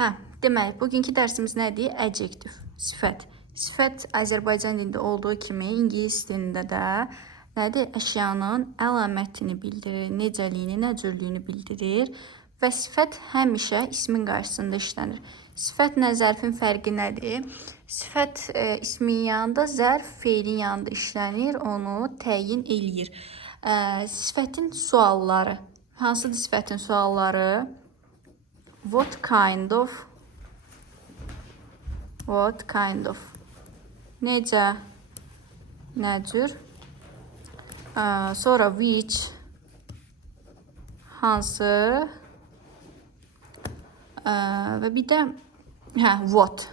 Hə, demək, bugünkü dərsimiz nədir? Adjektiv, sifət. Sifət Azərbaycan dilində olduğu kimi ingilis dilində də nədir? Əşyanın əlamətini bildirir, necəliyini, nəcürlüyünü bildirir və sifət həmişə ismin qarşısında işlənir. Sifətlə zərfin fərqi nədir? Sifət ismin yanında, zərf feilin yanında işlənir, onu təyin eləyir. Sifətin sualları. Hansıdır sifətin sualları? What kind of? What kind of? Necə? Nəcür? Sonra which? Hansı? Və bir də what?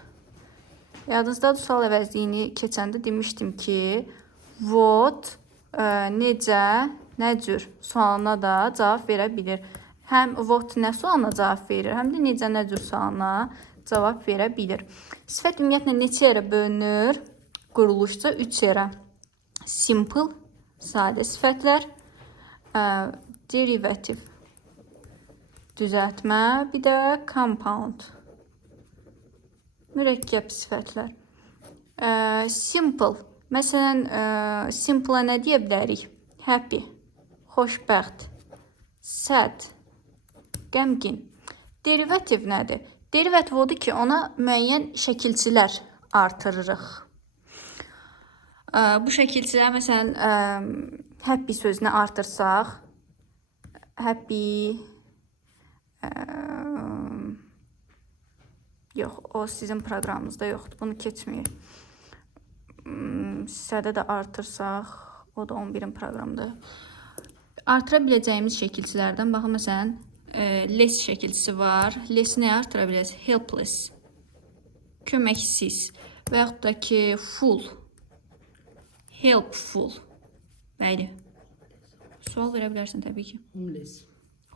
Yadınızdadır, sual əvəzliyini keçəndə demişdim ki, what necə, nəcür sualına da cavab verə bilir. Həm what nə sualına cavab verir, həm də necə, nəcür sualına cavab verə bilir. Sifət ümumiyyətlə neçə yerə bölünür? Quruluşca 3 yerə. Simple, sadə sifətlər, derivative, düzəltmə, bir də compound, mürəkkəb sifətlər. Simple, məsələn, simple-a nə deyə bilərik? Happy, xoşbəxt, sad, qəmgin. Derivative nədir? Derivative odur ki, ona müəyyən şəkilçilər artırırıq. Bu şəkilçilər, məsələn, happy sözünü artırsaq, happy, yox, o sizin proqramınızda yoxdur, bunu keçməyək. Sizdə də artırsaq, o da 11-in proqramında. Artıra biləcəyimiz şəkilçilərdən, baxın, məsələn, less şəkilçisi var. Less nəyə artıra biləcək? Helpless, köməksiz və yaxud da ki, full, helpful. Bəli. Sual verə bilərsən təbii ki. Homeless.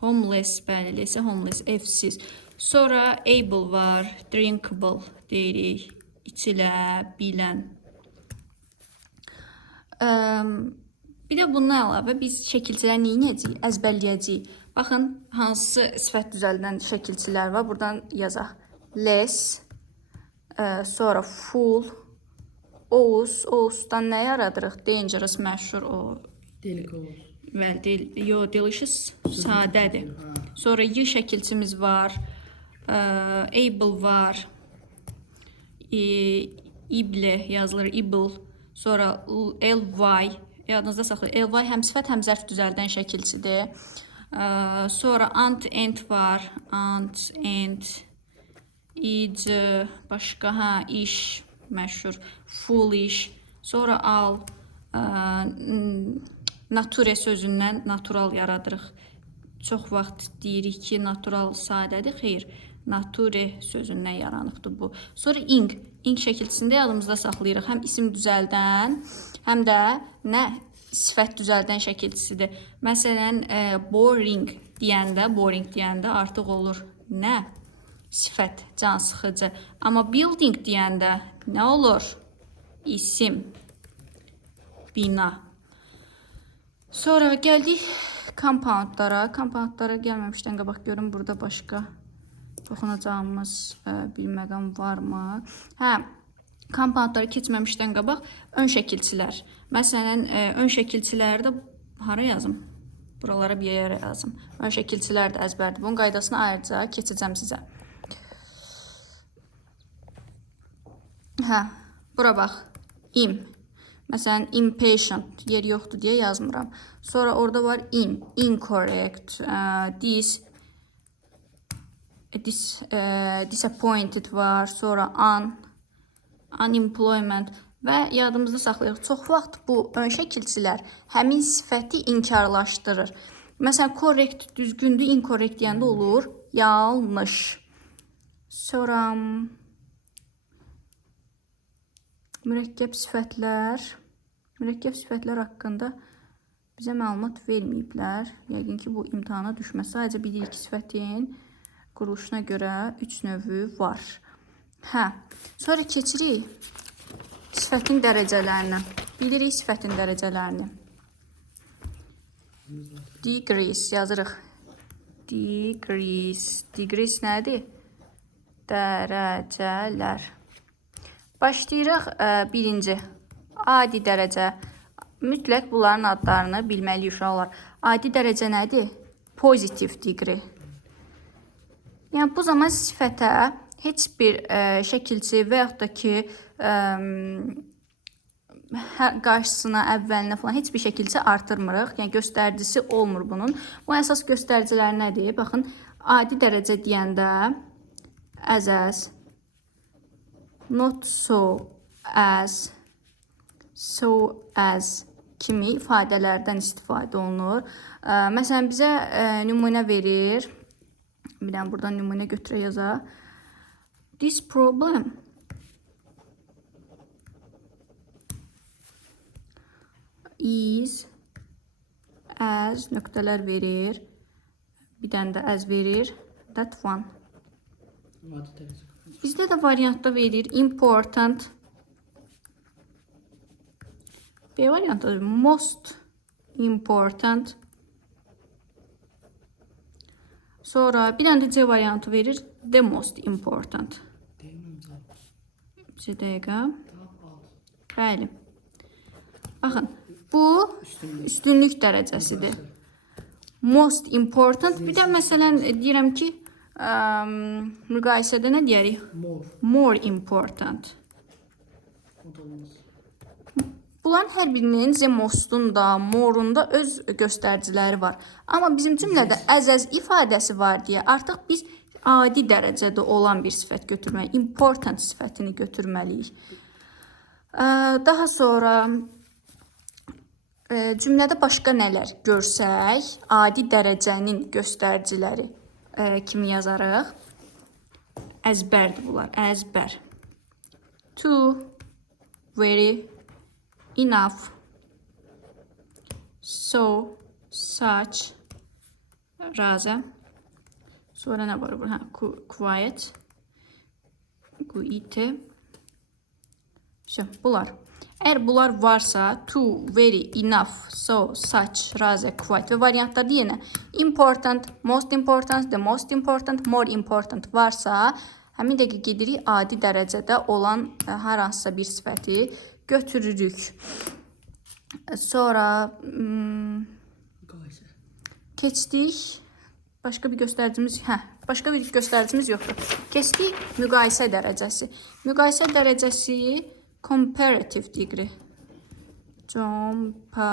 Homeless, bəli, less homeless, evsiz. Sonra able var, drinkable deyirik, içilə, bilən. Bir də bundan əlavə biz şəkilçilər nə edəcəyik? Əzbərləyəcəyik. Baxın, hansı sifət düzəldən şəkilçilər var. Buradan yazaq. Less, sonra full, Ous'dan nə yaradırıq? Dangerous, məşhur o. Delicious, sadədir. Sonra y şəkilçimiz var. Able var. İble yazılır, able. Sonra ly. Yadınızda saxlayın. Ly həm sifət, həm zərf düzəldən şəkilçidir. Sonra ant, ent var. Ant, ent. İc, başqa, iş, məşhur. Foolish. Sonra al. Nature sözündən natural yaradırıq. Çox vaxt deyirik ki, natural sadədir. Xeyr, nature sözündən yaranıbdır bu. Sonra ing. İng şəkilçisində yadımızda saxlayırıq. Həm isim düzəldən, həm də nə? Sifət düzəldən şəkilçisidir. Məsələn, boring deyəndə artıq olur nə? Sifət, can sıxıcı. Amma building deyəndə nə olur? İsim, bina. Sonra gəldik compoundlara. Compoundlara gəlməmişdən qabaq görün, burada başqa toxunacağımız bir məqam varmı? Compoundlara keçməmişdən qabaq ön şəkilçilər. Məsələn, ön şəkilçiləri də hara yazım? Buralara bir yerə yazım. Ön şəkilçilər də əzbərdir. Bunun qaydasını ayrıca keçəcəm sizə. Bura bax. Im. Məsələn, impatient. Yer yoxdur deyə yazmıram. Sonra orada var incorrect, disappointed var. Sonra unemployment və yadımızda saxlayırıq. Çox vaxt bu ön şəkilçilər həmin sifəti inkarlaşdırır. Məsələn, correct düzgündür, incorrect deyəndə olur yanlış. Sonra mürəkkəb sifətlər. Mürəkkəb sifətlər haqqında bizə məlumat verməyiblər. Yəqin ki, bu imtahana düşməz. Sadəcə bilirik ki, sifətin quruluşuna görə 3 növü var. Sonra keçirik sifətin dərəcələrini. Bilirik sifətin dərəcələrini. Degrees yazırıq. Degrees nədir? dərəcələr. Başlayırıq birinci. Adi dərəcə. Mütləq bunların adlarını bilməliyik uşaqlar. Adi dərəcə nədir? Positive degree. Yəni bu zaman sifətə heç bir şəkilçi və yaxud da ki qarşısına, əvvəlinə falan heç bir şəkilçi artırmırıq. Yəni göstəricisi olmur bunun. Bu əsas göstəricilər nədir? Baxın, adi dərəcə deyəndə as, not so as, so as kimi ifadələrdən istifadə olunur. Məsələn, bizə nümunə verir. Bir dənə buradan nümunə götürək yazaq. This problem is as nöqtələr verir. Bir dənə də as verir. That one. Bizdə də variantda verir. Important. B variantı most important. Sonra bir dənə də C variantı verir. The most important. Bir dəqiqə. Bəli. Baxın, bu üstünlük dərəcəsidir. Most important. Bir də məsələn deyirəm ki, müqayisədə nə deyərik? More important. Bunların hər birinin the most'un da, more'un da öz göstəriciləri var. Amma bizim cümlədə as ifadəsi var deyə artıq biz adi dərəcədə olan bir sifət götürməliyik. Important sifətini götürməliyik. Daha sonra cümlədə başqa nələr görsək, adi dərəcənin göstəriciləri kimi yazarıq. Əzbərdir bunlar, əzbər. To, very, enough, so, such, razı. Sonra nə var burada? Quiet, quiet. Bunlar. Əgər bunlar varsa, to, very, enough, so, such, razı, quiet və variantlarda yenə important, most important, the most important, more important varsa, həmin dəqiqə gedirik adi dərəcədə olan hər hansısa bir sifəti götürürük. Sonra keçdik. Başqa bir göstəricimiz yoxdur. Keçdik müqayisə dərəcəsi. Müqayisə dərəcəsi comparative degree. Comparative.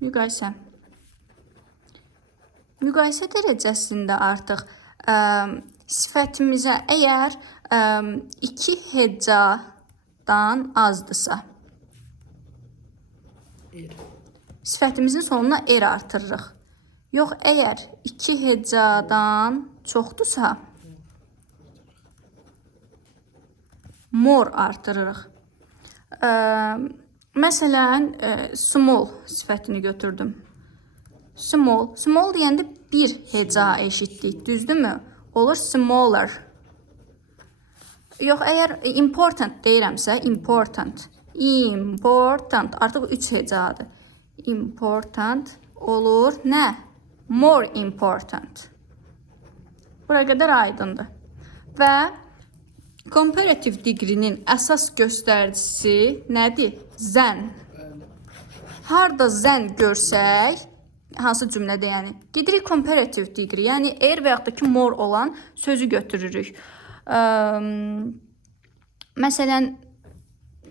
Müqayisə. Müqayisə dərəcəsində artıq sifətimizə əgər 2 hecadan azdırsa, sifətimizin sonuna er artırırıq. Yox, əgər 2 hecadan çoxdursa, more artırırıq. Məsələn, small sifətini götürdüm. Small. Small deyəndə bir heca eşitdik, düzdürmü? Olur smaller. Yox, əgər important deyirəmsə, important. Important. Artıq 3 hecadır. Important olur. Nə? More important. Bura qədər aydındır. Və comparative degree-nin əsas göstəricisi nədir? Zən. Harda zən görsək, hansı cümlədə yəni? Gedirik comparative degree, yəni er və yaxud da ki more olan sözü götürürük. Məsələn,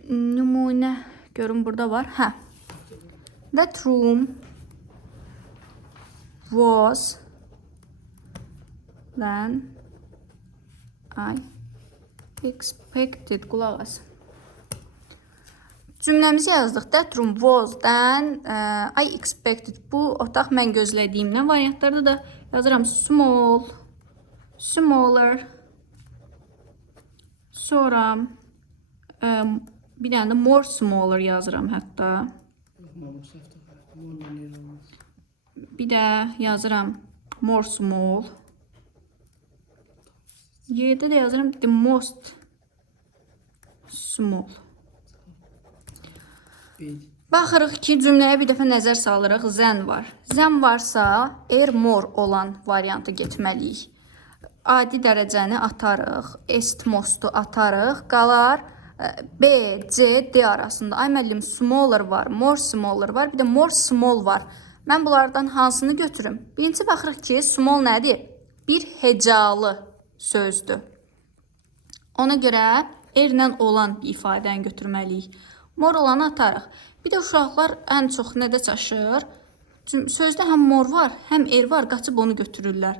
nümunə görün burada var. That room was than I expected. Qulaq as. Cümləmizi yazdıq. That room was than I expected. Bu otaq mən gözlədiyimdən. Variantlarda da yazıram small, smaller. Sonra bir dənə də more smaller yazıram hətta. Bir də yazıram more small. Yerdə də yazıram the most small. Baxırıq ki, cümləyə bir dəfə nəzər salırıq. Zən var. Zən varsa, more olan variantı getməliyik. adi dərəcəni atarıq, est mostu atarıq, qalar B, C, D arasında. Ay müəllim, smaller var, more smaller var, bir də more small var. Mən bunlardan hansını götürüm? Birinci baxırıq ki, small nədir? Bir hecalı sözdür. Ona görə erlə olan ifadəni götürməliyik. More olanı atarıq. Bir də uşaqlar ən çox nədə çaşır? Sözdə həm more var, həm er var, qaçıb onu götürürlər.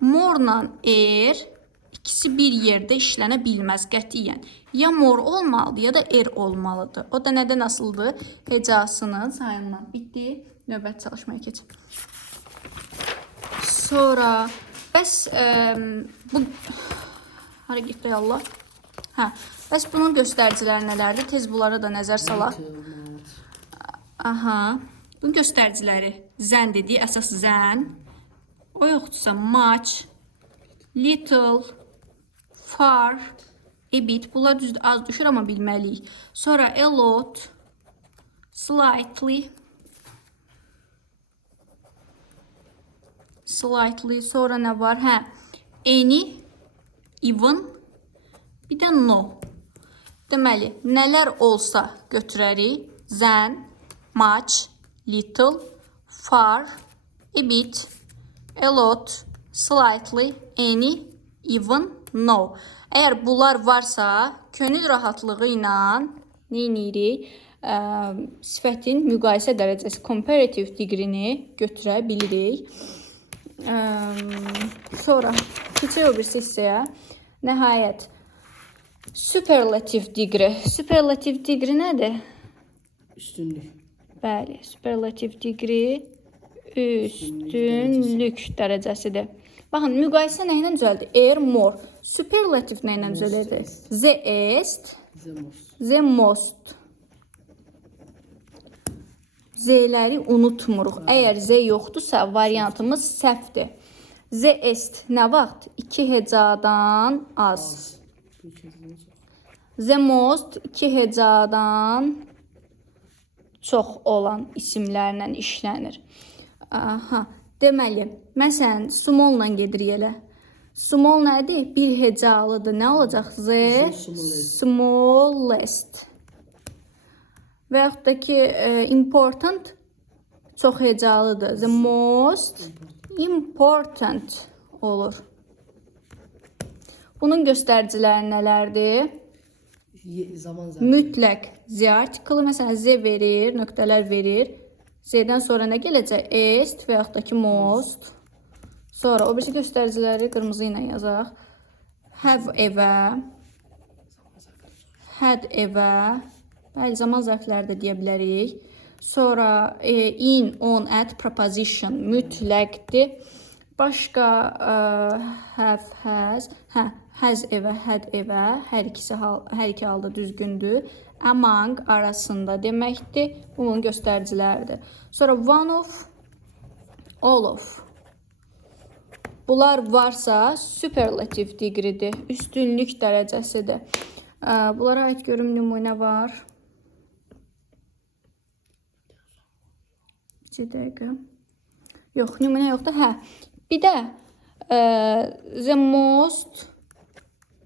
Morla er ikisi bir yerdə işlənə bilməz qətiyyən. Ya more olmalıdır, ya da er olmalıdır. O da nədən asılıdır? Hecasının sayından. Bitdi. Növbət çalışmaya keçib. Sonra bəs bu hara getdi Allah? Hə, bəs bunun göstəriciləri nələrdir? Tez bunlara da nəzər salaq. Aha. Bunun göstəriciləri zən dediyi əsas zən. O yoxdursa much, little, far, a bit. Bunlar düzdür, az düşür, amma bilməliyik. Sonra a lot, slightly, sonra nə var? Hə, any, even, bir də no. Deməli, nələr olsa götürərik. Zən, much, little, far, a bit, a lot, slightly, any, even, no. Əgər bunlar varsa, könül rahatlığı ilə nə edirik? Sifətin müqayisə dərəcəsi, comparative degree-ni götürə bilirik. Sonra keçək o bir hissəyə. Nəhayət, superlative degree. Superlative degree nədir? Üstünlük. Bəli, superlative degree üstünlük dərəcəsidir. Baxın, müqayisə nə ilə düzəldir? Er, more. Superlative nə ilə düzəldir? The est, the most. Z-ləri unutmuruq. Əgər Z yoxdursa, variantımız səhvdir. The est nə vaxt? 2 hecadan az. The most 2 hecadan çox olan isimlərlə işlənir. Aha, deməli, məsələn, small-la gedirik elə. Small nədir? Bir hecalıdır. Nə olacaq? The smallest. Və yaxud da ki, important çox hecalıdır. The most important olur. Bunun göstəriciləri nələrdir? Mütləq Z artiklı, məsələn, Z verir, nöqtələr verir. Z-dən sonra nə gələcək? Est və yaxud da ki, most. Sonra o birisi göstəriciləri qırmızı ilə yazaq. Have evə, had evə. Bəli, zaman zərfləri də deyə bilərik. Sonra in, on, at, preposition mütləqdir. Başqa have, has. Hə, has evə, had evə. Hər iki halda düzgündür. Among arasında deməkdir. Bunun göstəriciləridir. Sonra one of, all of. Bunlar varsa superlative degree-dir. Üstünlük dərəcəsidir. Bunlara aid görüm nümunə var. 2 dəqiqə. Yox, nümunə yoxdur. Hə. Bir də the most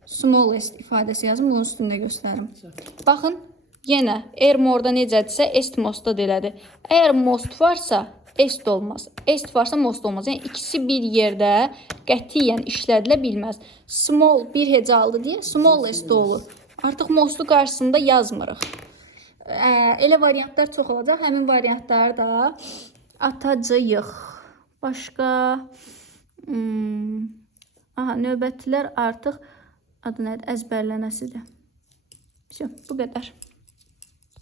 smallest ifadəsi yazım. Bunun üstündə göstərim. Baxın, yenə er more'da necədirsə, est most'da da elədir. Əgər most varsa, est olmaz. Est varsa most olmaz. Yəni, ikisi bir yerdə qətiyyən işlədilə bilməz. Small bir hecalıdır deyə smallest olur. Artıq most'u qarşısında yazmırıq. Elə variantlar çox olacaq. Həmin variantları da atacağıq. Başqa növbətlər artıq adı nədir? Əzbərlənəsidir. Bu qədər.